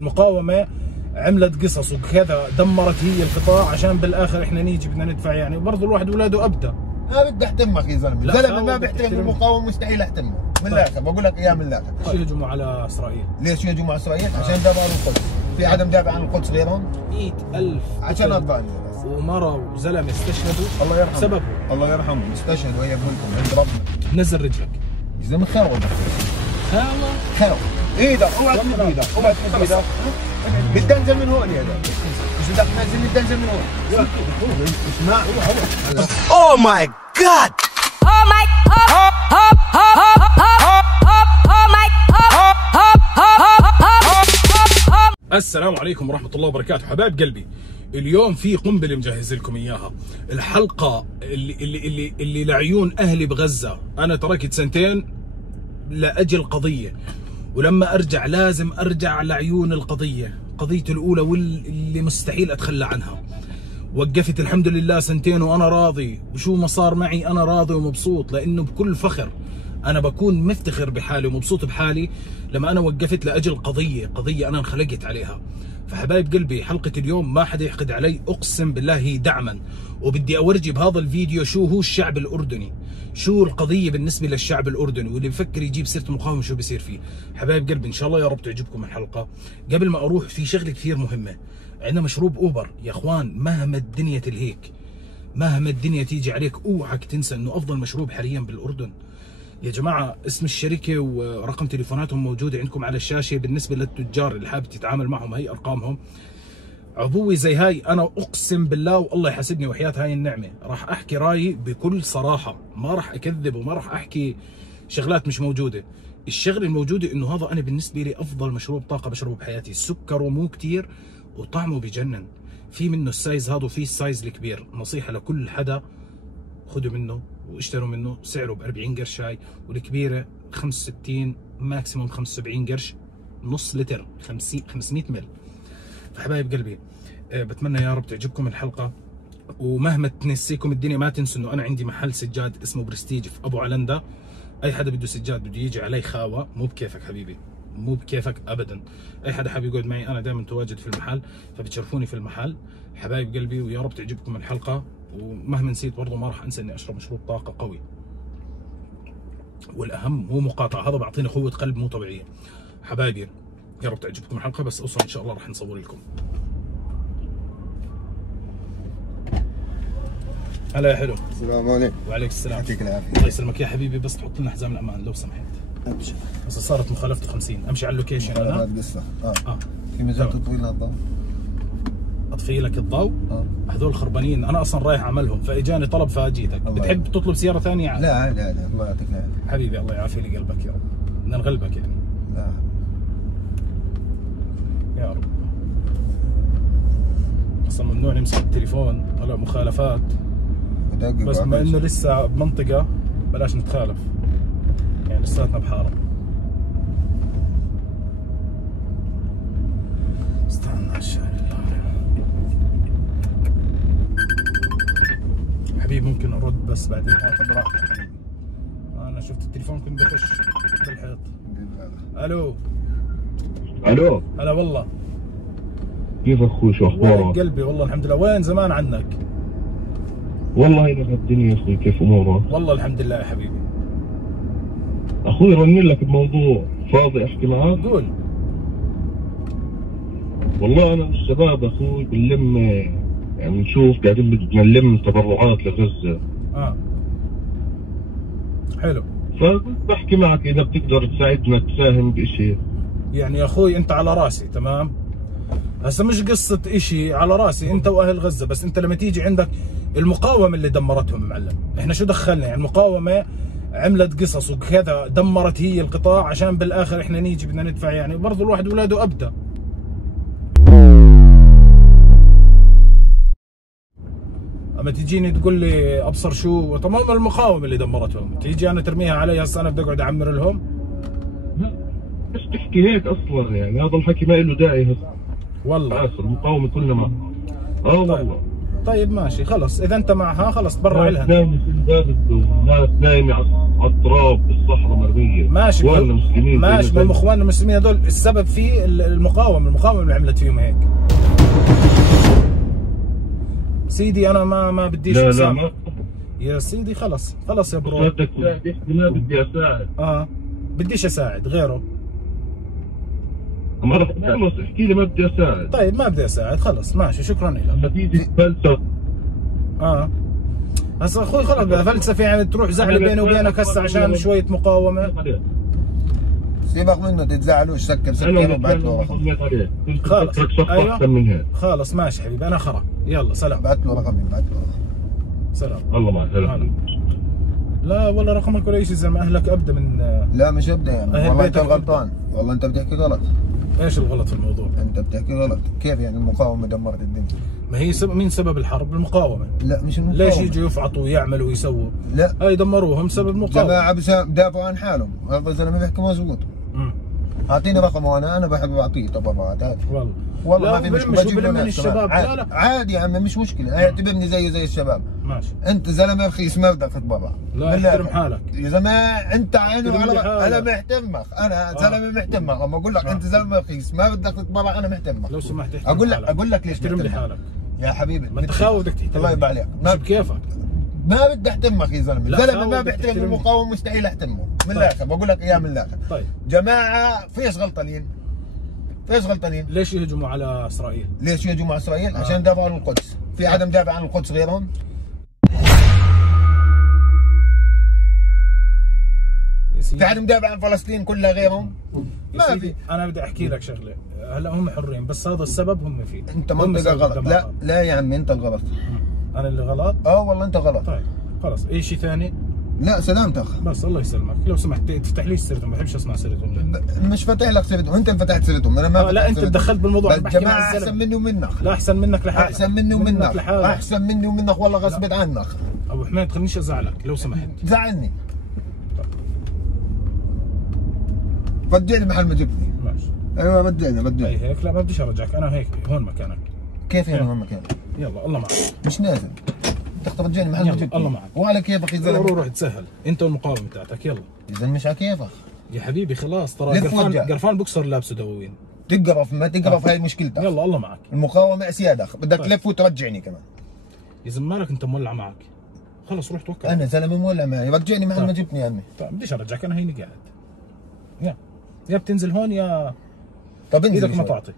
المقاومة عملت قصص وكذا، دمرت هي القطاع عشان بالاخر احنا نيجي بدنا ندفع. يعني برضه الواحد اولاده ابدا. ما بدي احترمك يا زلمه، زلمه ما بيحترم المقاومه مستحيل احترمه، من الاخر بقول لك اياه من الاخر. ليش يهجموا على اسرائيل؟ ليش يهجموا على اسرائيل؟ عشان دافعوا عن القدس. في حدا مدافع عن القدس غيرهم؟ 100,000 عشان أربعة ومرة وزلمه استشهدوا الله يرحمه بسببه. الله يرحمه استشهدوا وهي بقولكم عند ربنا. نزل رجلك يا زلمه خاوة خاوة ايدك، اوعى تمد ايدك، اوعى تمد ايدك. بدي انزل من هون يا زلمه، مش بدك تنزل، بدي انزل من هون. اسمع Oh my God! السلام عليكم ورحمة الله وبركاته حبايب قلبي. اليوم في قنبلة مجهز لكم اياها، الحلقة اللي لعيون اهلي بغزة. انا تركت سنتين لاجل قضية، ولما ارجع لازم ارجع لعيون القضية، قضيتي الاولى واللي مستحيل اتخلى عنها. وقفت الحمد لله سنتين وانا راضي، وشو ما صار معي انا راضي ومبسوط، لانه بكل فخر انا بكون مفتخر بحالي ومبسوط بحالي لما انا وقفت لاجل قضية انا انخلقت عليها. فحبايب قلبي حلقة اليوم ما حدا يحقد علي، اقسم بالله هي دعما، وبدي اورجي بهذا الفيديو شو هو الشعب الاردني، شو القضية بالنسبة للشعب الاردني، واللي بفكر يجيب سيرة المقاومة شو بيصير فيه. حبايب قلبي ان شاء الله يا رب تعجبكم الحلقة. قبل ما اروح في شغلة كثير مهمة، عندنا مشروب اوبر يا اخوان. مهما الدنيا تلهيك، مهما الدنيا تيجي عليك، اوعك تنسى انه افضل مشروب حاليا بالاردن يا جماعه. اسم الشركه ورقم تليفوناتهم موجوده عندكم على الشاشه. بالنسبه للتجار اللي حابب تتعامل معهم هي ارقامهم. عضويه زي هاي انا اقسم بالله والله يحاسبني وحياه هاي النعمه راح احكي رايي بكل صراحه، ما راح اكذب وما راح احكي شغلات مش موجوده. الشغله الموجوده انه هذا انا بالنسبه لي افضل مشروب طاقه بشربه بحياتي. سكره مو كثير وطعمه بجنن. في منه السايز هذا وفي السايز الكبير. نصيحه لكل حدا، خذوا منه واشتروا منه. سعره ب 40 قرش هاي، والكبيره 65 ماكسيموم 75 قرش، نص لتر 500 مل. فحبايب قلبي بتمنى يا رب تعجبكم الحلقه، ومهما تنسيكم الدنيا ما تنسوا انه انا عندي محل سجاد اسمه برستيج في ابو علندا. اي حدا بده سجاد بده يجي علي خاوه، مو بكيفك حبيبي، مو بكيفك ابدا. اي حدا حابب يقعد معي انا دائما متواجد في المحل، فبتشرفوني في المحل حبايب قلبي. ويا رب تعجبكم الحلقه، ومهما نسيت برضه ما راح انسى اني اشرب مشروب طاقه قوي، والاهم مو مقاطعه، هذا بيعطيني قوه قلب مو طبيعيه. حبايبي يا رب تعجبكم الحلقه، بس اوصل ان شاء الله راح نصور لكم. هلا يا حلو. السلام عليكم. وعليك السلام. يعطيك العافيه. الله يسلمك يا حبيبي، بس تحط لنا حزام الامان لو سمحت. ابشر. بس صارت مخالفته 50. امشي على اللوكيشن انا. هذا قصه في مجال تطويل الضوء. اطفي لك الضوء؟ هذول خربانين، انا اصلا رايح اعملهم فاجاني طلب فاجيتك. بتحب تطلب سياره ثانيه؟ لا الله يعطيك العافيه حبيبي، الله يعافي لي قلبك يا رب. بدنا نغلبك يعني. لا يا رب. اصلا ممنوع نمسك التليفون، طلع مخالفات، بس بما انه لسه بمنطقه بلاش نتخالف، يعني لساتنا بحاره. استنى عشان حبيبي ممكن ارد بس بعدين. انا شفت التليفون كنت بخش بالحيط. الو هلا والله. كيف اخوي، شو اخبارك؟ قلبي والله الحمد لله. وين زمان عنك؟ والله هنا الدنيا يا اخوي، كيف امورك؟ والله الحمد لله يا حبيبي. اخوي رني لك بموضوع، فاضي احكي معك؟ قول. والله انا والشباب اخوي بنلم، يعني نشوف قاعدين بدنا نلم تبرعات لغزه. حلو. فكنت بحكي معك اذا بتقدر تساعدنا تساهم بشيء. يعني يا اخوي انت على راسي تمام. هسه مش قصة اشي، على راسي انت واهل غزة، بس انت لما تيجي عندك المقاومة اللي دمرتهم معلم، احنا شو دخلنا؟ يعني المقاومة عملت قصص وكذا، دمرت هي القطاع عشان بالاخر احنا نيجي بدنا ندفع. يعني برضه الواحد اولاده ابدا. اما تجيني تقول لي ابصر شو، تمام المقاومة اللي دمرتهم، تيجي انا ترميها علي هسه انا بدي اقعد اعمر لهم؟ بس تحكي هيك اصلا، يعني هذا الحكي ما له داعي هسه. والله المقاومة كلنا ما والله. طيب ماشي خلص، اذا انت معها خلص تبرع لها. ناس نايمه على التراب بالصحراء مرميه. ماشي اخواننا مسلمين. ماشي، ما هم اخواننا المسلمين هذول السبب في المقاومه اللي عملت فيهم هيك. سيدي انا ما بديش لا ما يا سيدي خلص يا برو. بدك تساعد؟ ما بدي اساعد. بديش اساعد غيره. خلص احكي لي ما بدي اساعد. طيب ما بدي اساعد خلص ماشي، شكرا لك. لما تيجي تفلسف. هسا اخوي خلص فلسفه يعني تروح زعل بيني وبينك هسه عشان شويه مقاومه. سيبك منه تتزعلوش، سكر سكر وبعت له رقم. خلص ايوه خلص ماشي حبيبي انا خرا، يلا سلام. بعت له رقمي، بعت له رقم. سلام. الله معك. لا والله رقمك ولا شيء زلمه، اهلك ابدا من لا مش ابدا يعني، والله انت غلطان، والله انت بتحكي غلط. ايش الغلط في الموضوع؟ انت بتحكي غلط، كيف يعني المقاومه دمرت الدنيا؟ ما هي مين سبب الحرب؟ المقاومه. لا مش المقاومه. ليش يجوا يفعطوا ويعملوا ويسووا؟ لا هاي دمروهم سبب المقاومه. جماعه بدافعوا عن حالهم، هذا الزلمه بيحكي مزبوط. اعطيني رقمه انا بحب بعطيه تبرعات عادي. والله ما في مشكله، بجيب له من الشباب. لا عادي يا عمي مش مشكله، اعتبرني زي الشباب. ماشي. انت زلمه رخيص ما بدك تتبرع. لا احترم حالك يا زلمه، انت عيني وعلى انا محترمك، انا زلمه محترمك، اما اقول لك انت زلمه رخيص ما بدك تتبرع انا محترمك. لو سمحت احترم اقول لك ليش احترم لي حالك يا حبيبي. ما انت خاوي بدك تحترم. الله يبارك عليك. ما بكيفك. ما بدي احترمك يا زلمه، زلمه ما بيحترم المقاومه مستحيل احترمه من الاخر. بقول لك اياها من الاخر. طيب جماعه فيش غلطانين؟ ليش يهجموا على اسرائيل؟ ليش يهجموا على اسرائيل؟ عشان دافعوا عن القدس. في حدا مدافع عن القدس غيرهم؟ في حدا مدافع عن فلسطين كلها غيرهم؟ ما في. انا بدي احكي لك شغله، هلا هم حرين بس هذا السبب هم فيه. انت منطقه غلط. لا يا عمي انت الغلط. انا اللي غلط؟ والله انت غلط. طيب خلص اي شيء ثاني؟ لا سلامتك بس الله يسلمك، لو سمحت تفتح لي سيرتهم، ما بحبش اسمع سيرتهم. مش فاتح لك سيرتهم، انت اللي فتحت سيرتهم، انا ما لا انت تدخلت بالموضوع. الجماعه احسن مني ومنك. لا احسن منك لحالك. احسن مني ومنك. احسن مني ومنك والله غصبت عنك. ابو حميد خلينيش ازعلك لو سمحت. زعلني. رجعني محل ما جبتني. ماشي. ايوه رجعني. اي هيك؟ لا ما بديش ارجعك، انا هيك هون مكانك. كيف يعني هون مكانك؟ يلا الله معك. مش نازل. بدك ترجعني محل ما جبتني. الله معك. وعلى كيفك يا زلمه. روح تسهل انت والمقاومه بتاعتك. يلا يا زلمه مش على كيفك يا حبيبي خلاص. ترى قرفان بوكسر لابسه دواوين. تقرف ما تقرف هاي مشكلتك. يلا الله معك. المقاومه اسيادك، بدك تلف وترجعني كمان. يا زلمه مالك انت مولع معك. خلص روح توكل. انا زلمه مولع معي، رجعني محل ما جبتني يا عمي. طيب بديش ارجعك، انا هيني قاعد. يا بتنزل هون يا طب انزل. ايدك ما تعطي.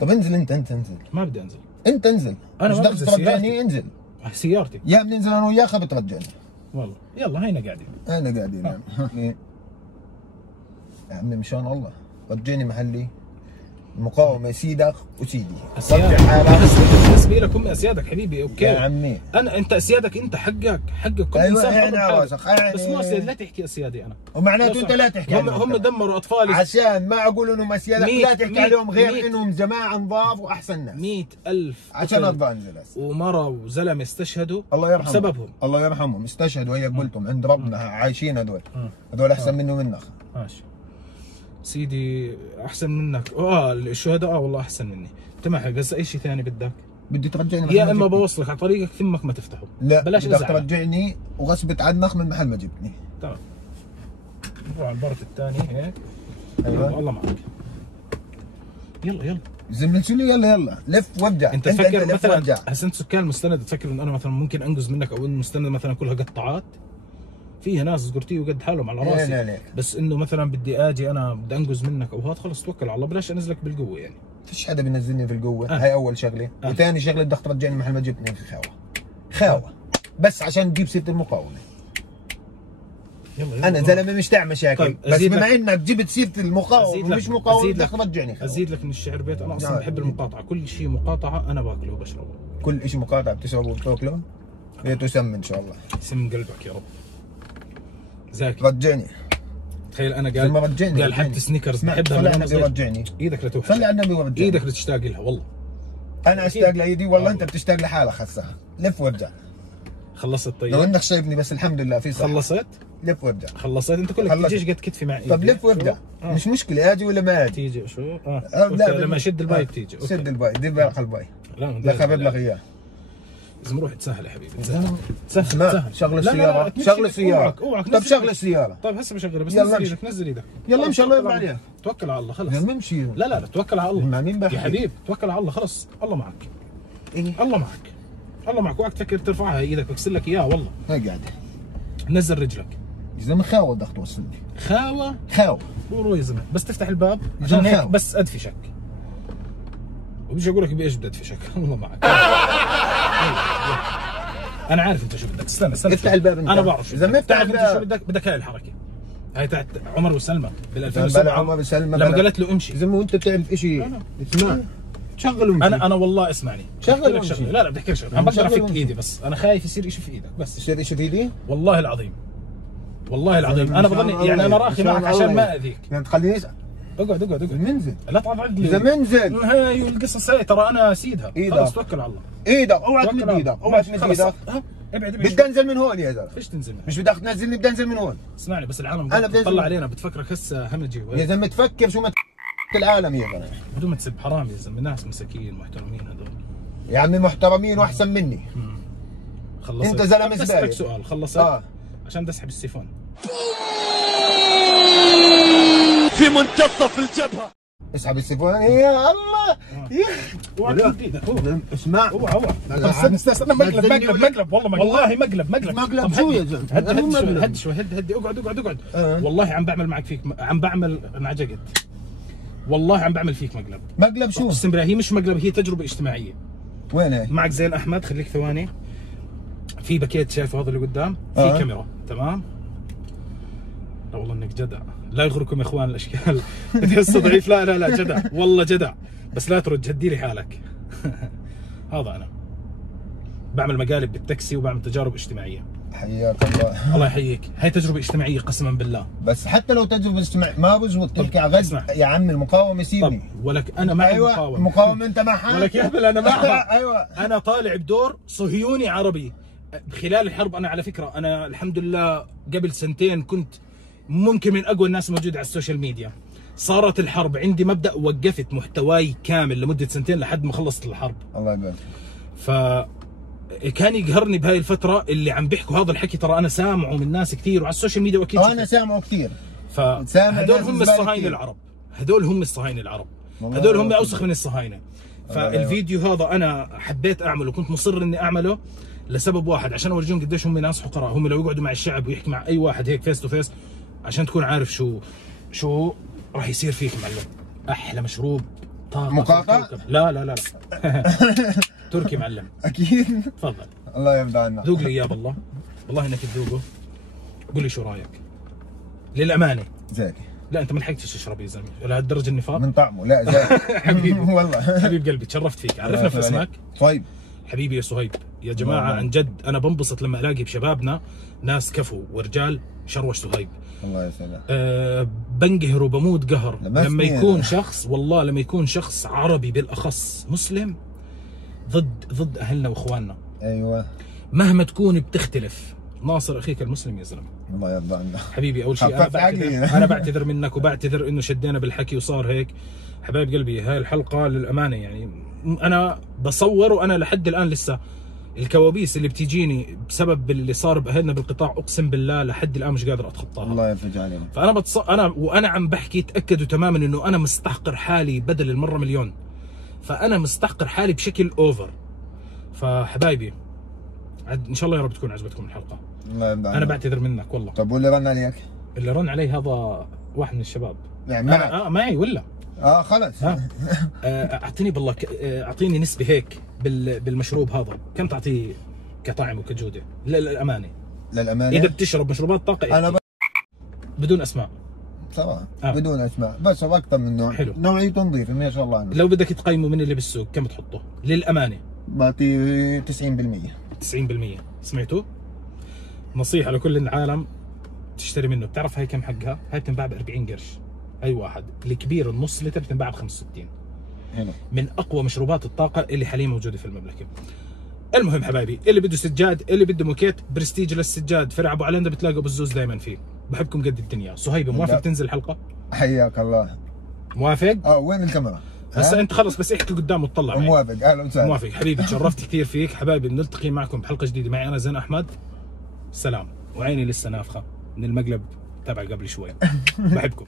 طب انزل انت انزل. ما بدي انزل. انت انزل. انا مش بدك ترجعني. انزل سيارتي. يا بننزل انا وياك بترجعني. والله يلا هينا قاعدين. انا قاعدين يا عمي مشان الله رجعني محلي. المقاومه سيدك وسيدي. رجع حالك. بالنسبه لك هم اسيادك حبيبي. اوكي يا عمي انت اسيادك، انت حقك كل أيوة انسان. بس مو اسياد، لا تحكي اسيادي انا. ومعناته انت لا تحكي عنهم. هم دمروا اطفالي عشان ما اقول انهم اسيادك. لا تحكي عليهم غير انهم جماعه نظاف واحسن ناس. 100,000 عشان ارضى انزل ومرة وزلمه استشهدوا الله يرحمهم بسببهم. الله يرحمهم استشهدوا. هي قلتهم عند ربنا عايشين هذول احسن منه ومنك. ماشي سيدي احسن منك. الشهداء والله احسن مني. انت ما بس اي شيء ثاني بدك ترجعني يا اما بوصلك على طريقك ثمك ما تفتحه. لا بلاش بدك ترجعني وغصبت عنك من محل ما جبتني. تمام. نروح على البرت الثاني هيك. ايوه الله معك. يلا زمن شنو يلا لف وارجع. انت تفكر مثلا هسه انت سكان المستند تفكر انه انا مثلا ممكن انقذ منك، او ان المستند مثلا كلها قطعات. فيها ناس زقرتيه وقد حالهم على راسي. لا. بس انه مثلا بدي اجي انا بدي انقذ منك او هذا، خلص توكل على الله، بلاش انزلك بالقوه يعني. فيش حدا بينزلني في القوه. هاي اول شغله. وثاني شغله بدك ترجعني محل ما جبتني في خاوه بس عشان تجيب سيره المقاومه. يلا انا زلمه مش تاع مشاكل. طيب بس بما انك جبت سيره المقاومه ومش مقاومه بدك ترجعني. ازيد لك من الشعر بيت. انا اصلا بحب المقاطعه، كل شيء مقاطعه انا باكله وبشربه. كل شيء مقاطعه بتشربه وبتاكله. بيته سم ان شاء الله. سم قلبك يا رب. زاكي رجعني. تخيل انا قال حتى سنيكرز بحبها. صلي على النبي ورجعني. ايدك لتوحش. صلي على النبي ورجعني. ايدك لتشتاق لها والله. انا اشتاق لايدي والله. انت بتشتاق لحالك هسه. لف وارجع. خلصت طيب. لو انك شايفني بس الحمد لله في صحة. خلصت؟ لف وارجع. خلصت انت كلك تجيش قد كتفي مع ايدي. طب لف وارجع. مش مشكلة اجي ولا ما اجي. تيجي شو؟ لا لما اشد الباي بتيجي. شد الباي. دير بالك الباي. لا خبب لك اياه. لازم روح تسهل يا حبيبي. اسمع، شغل السيارة، شغل السيارة. طب شغل السيارة. طيب هسه بشغلها، بس يلا نزل ايدك، نزل ايدك. يلا امشي، الله يرضى عليك. توكل على الله خلص. لما امشي. لا توكل على الله. مع مين بحكي؟ يا حبيب توكل على الله خلص، الله معك. إيه؟ الله معك. الله معك، وقت تفكر ترفعها ايدك بغسل لك اياها والله. اقعد. نزل رجلك. يا زلمة خاوة بدك توصلني. خاوة. روح يا زلمه، بس تفتح الباب عشان هيك بس ادفشك. وبيجي اقول لك بايش بدي ادفشك. الله معك. انا عارف انت شو بدك. استنى افتح الباب انت. انا بعرف اذا ما افتح تعرف انت شو بدك هاي الحركه. هاي تاعت عمر وسلمى بال 2007 عمر وسلمى لما قالت له امشي. يا زلمة وانت بتعرف شيء. اسمع شغل وامشي. انا والله اسمعني، شغل لك شغله. لا بدي احكي لك شغله، انا بقدر افك ايدي بس انا خايف يصير شيء في ايدك. بس يصير شيء في ايدي؟ والله العظيم والله العظيم انا بظني يعني انا راخي معك عشان ما اذيك. يعني تخليني اسال. اقعد منزل. لا تقعد لي. اذا منزل هاي القصص هاي ترى انا سيدها. إيدك. خلص توكل على الله. ايدك اوعى تمد ايدك، اوعى تمد ايدك. ابعد بدي انزل من هون يا زلمه. فيش تنزل؟ مش بدك تنزلني، بدي انزل من هون. اسمعني بس العالم أنا بدي بتطلع علينا بتفكرك هسه همجي. يا زلمه تفكر شو ما العالم يا زلمه. بدون ما تسب، حرام يا زلمه، ناس مساكين محترمين هذول. يا عمي محترمين واحسن مني. خلصت. انت زلمه زباله. زباله. اسالك سؤال، خلصت؟ عشان بدي اسحب السيفون. في منتصف الجبهة. اسحب السيفون يا الله. يخ اسمع. اوعى استنى. مقلب والله مقلب. شو يا زلمه؟ هدي شوي هدي اقعد. والله عم بعمل معك فيك، عم بعمل انعجقت. والله عم بعمل فيك مقلب شو؟ اقسم بالله هي مش مقلب، هي تجربه اجتماعيه. وين هي؟ معك زين احمد، خليك ثواني. في باكيت شايفه هذا اللي قدام، في كاميرا، تمام؟ لا والله انك جدع، لا يغركم يا اخوان الاشكال. بتحسه ضعيف. لا جدع والله جدع، بس لا ترد، هدي لي حالك. هذا انا بعمل مقالب بالتاكسي وبعمل تجارب اجتماعيه. حياك الله. الله يحييك. هاي تجربه اجتماعيه قسما بالله. بس حتى لو تجربه اجتماعيه ما بزبط تحكي على غد يا عم. المقاومه سيبني. طب ولك انا معي ايوه المقاومه انت معها. ولك يهبل انا معها. ايوه انا طالع بدور صهيوني عربي. خلال الحرب انا على فكره انا الحمد لله قبل سنتين كنت ممكن من اقوى الناس موجوده على السوشيال ميديا. صارت الحرب عندي مبدا، وقفت محتواي كامل لمده سنتين لحد ما خلصت الحرب. الله يبارك. كان يقهرني بهاي الفتره اللي عم بيحكوا هذا الحكي، ترى انا سامعه من ناس كثير وعلى السوشيال ميديا واكيد انا سامعه كثير. فهدول هم الصهاينه العرب. هدول هم اوسخ من الصهاينه. فالفيديو هذا انا حبيت اعمله، كنت مصر اني اعمله لسبب واحد، عشان اورجيهم قديش هم ناس حقراء. هم لو يقعدوا مع الشعب ويحكي مع اي واحد هيك فيس تو فيس، عشان تكون عارف شو راح يصير فيك معلم. احلى مشروب طاقه مقاطع؟ لا تركي معلم. اكيد. تفضل. الله يرضى عنك. ذوق لي اياه بالله، والله انك تذوقه. قول لي شو رايك للامانه. زاكي. لا انت ما لحقتش تشرب يا زلمه لهالدرجه النفاق. من طعمه. لا زاكي. حبيبي والله حبيب قلبي، تشرفت فيك. عرفنا في اسمك. صهيب. حبيبي يا صهيب. يا جماعه عن جد انا بنبسط لما الاقي بشبابنا ناس كفو ورجال شروش صهيب. الله يا سلام. بنقهر وبموت قهر لما يكون شخص، والله لما يكون شخص عربي بالاخص مسلم ضد اهلنا واخواننا. ايوه مهما تكون بتختلف. ناصر اخيك المسلم يا زلمه. الله يرضى عنك حبيبي. اول شيء انا بعتذر منك وبعتذر انه شدينا بالحكي وصار هيك. حبايب قلبي هاي الحلقه للامانه يعني انا بصور وانا لحد الان لسه الكوابيس اللي بتيجيني بسبب اللي صار باهلنا بالقطاع اقسم بالله لحد الان مش قادر اتخطاها. الله يفرج علينا. فانا وانا عم بحكي تاكدوا تماما انه انا مستحقر حالي بدل المره مليون. فانا مستحقر حالي بشكل اوفر. فحبايبي ان شاء الله يا رب تكون عجبتكم الحلقه. الله يرضى عنك. انا بعتذر منك والله. طب واللي رن عليك؟ اللي رن علي هذا واحد من الشباب. يعني معك؟ معي ولا؟ خلص. اعطيني بالله اعطيني نسبه هيك بالمشروب هذا، كم تعطيه كطعم وكجوده؟ للامانه اذا بتشرب مشروبات طاقه انا بدون اسماء صراحه بدون اسماء، بس اكثر من نوع. حلو. نوعيته نظيفه ما شاء الله عنه. لو بدك تقيمه من اللي بالسوق كم بتحطه؟ للامانه بعطيه 90%. 90%. سمعتوا؟ نصيحه لكل العالم تشتري منه. بتعرف هاي كم حقها؟ هاي بتنباع ب 40 قرش. اي واحد. الكبير النص لتر بتنباع ب 65. حلو. من اقوى مشروبات الطاقه اللي حاليا موجوده في المملكه. المهم حبايبي، اللي بده سجاد، اللي بده موكيت برستيج للسجاد، فرع ابو علندة بتلاقوا بالزوز دائما فيه. بحبكم قد الدنيا. صهيب موافق تنزل الحلقه؟ حياك الله. موافق؟ وين الكاميرا؟ هسه انت خلص بس احكي قدام وتطلع معي. موافق، اهلا وسهلا. موافق حبيبي، تشرفت كثير فيك حبايبي. بنلتقي معكم بحلقه جديده. معي انا زين احمد. سلام. وعيني لسه نافخه من المقلب تبع قبل شوي. بحبكم.